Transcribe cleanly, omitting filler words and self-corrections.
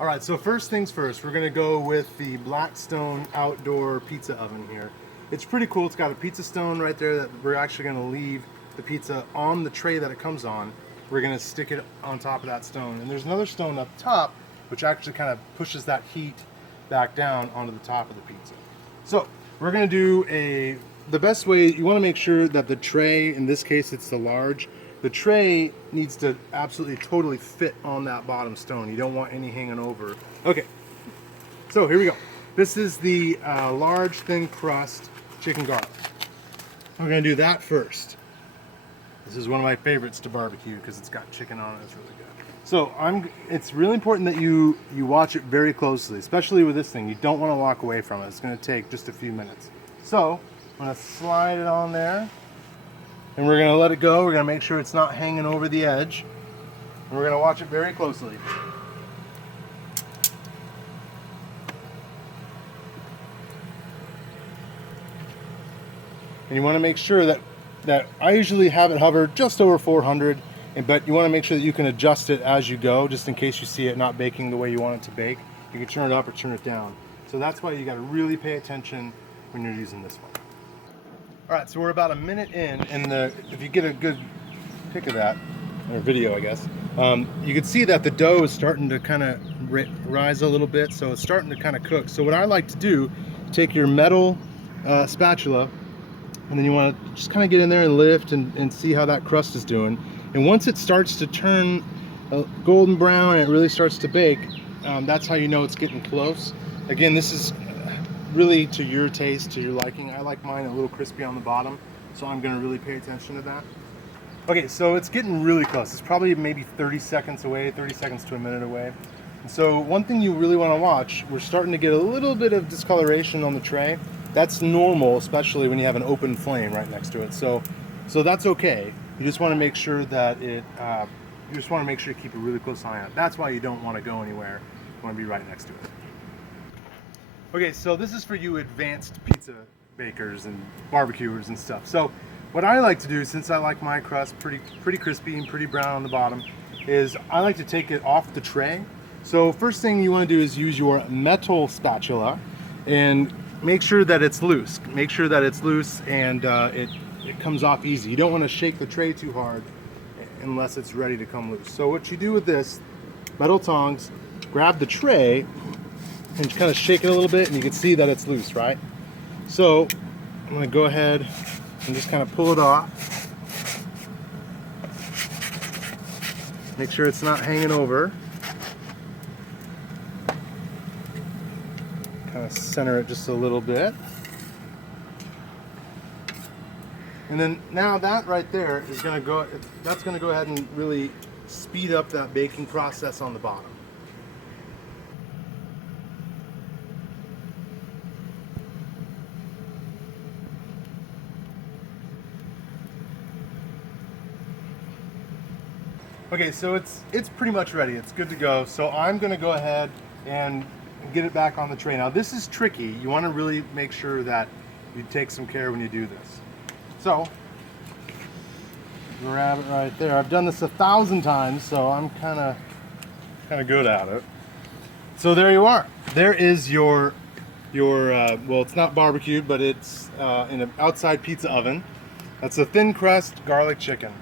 All right, so first things first, we're gonna go with the Blackstone outdoor pizza oven here. It's pretty cool. It's got a pizza stone right there that we're actually gonna leave the pizza on the tray that it comes on. We're gonna stick it on top of that stone. And there's another stone up top, which actually kind of pushes that heat back down onto the top of the pizza. So we're gonna do the best way, you wanna make sure that the tray, in this case it's the large, the tray needs to absolutely totally fit on that bottom stone. You don't want any hanging over. Okay, so here we go. This is the large thin crust chicken garlic. We're gonna do that first. This is one of my favorites to barbecue because it's got chicken on it. It's really good. So it's really important that you watch it very closely, especially with this thing. You don't want to walk away from it. It's going to take just a few minutes. So I'm going to slide it on there, and we're going to let it go. We're going to make sure it's not hanging over the edge, and we're going to watch it very closely. And you want to make sure that I usually have it hover just over 400, but you want to make sure that you can adjust it as you go, just in case you see it not baking the way you want it to bake. You can turn it up or turn it down. So that's why you got to really pay attention when you're using this one. All right, so we're about a minute in, and if you get a good pic of that, or video, I guess, you can see that the dough is starting to kind of rise a little bit, so it's starting to kind of cook. So what I like to do, take your metal spatula, and then you want to just kind of get in there and lift and see how that crust is doing. And once it starts to turn golden brown and it really starts to bake, that's how you know it's getting close. Again, this is really to your taste, to your liking. I like mine a little crispy on the bottom, so I'm going to really pay attention to that. Okay, so it's getting really close. It's probably maybe 30 seconds away, 30 seconds to a minute away. And so one thing you really want to watch, we're starting to get a little bit of discoloration on the tray. That's normal, especially when you have an open flame right next to it. So that's okay. You just want to make sure that you keep a really close eye on it. That's why you don't want to go anywhere. You want to be right next to it. Okay, so this is for you advanced pizza bakers and barbecuers and stuff. So what I like to do, since I like my crust pretty crispy and pretty brown on the bottom, is I like to take it off the tray. So first thing you want to do is use your metal spatula and make sure that it's loose. Make sure that it's loose and it comes off easy. You don't want to shake the tray too hard unless it's ready to come loose. So what you do with this, metal tongs, grab the tray and kind of shake it a little bit, and you can see that it's loose, right? So I'm going to go ahead and just kind of pull it off. Make sure it's not hanging over. Kind of center it just a little bit. And then now that right there is going to go, that's going to go ahead and really speed up that baking process on the bottom. Okay, so it's pretty much ready. It's good to go. So I'm going to go ahead and get it back on the tray. Now this is tricky. You want to really make sure that you take some care when you do this. So grab it right there. I've done this 1,000 times, so I'm kind of good at it. So there you are. There is your well, it's not barbecued, but it's in an outside pizza oven. That's a thin crust garlic chicken.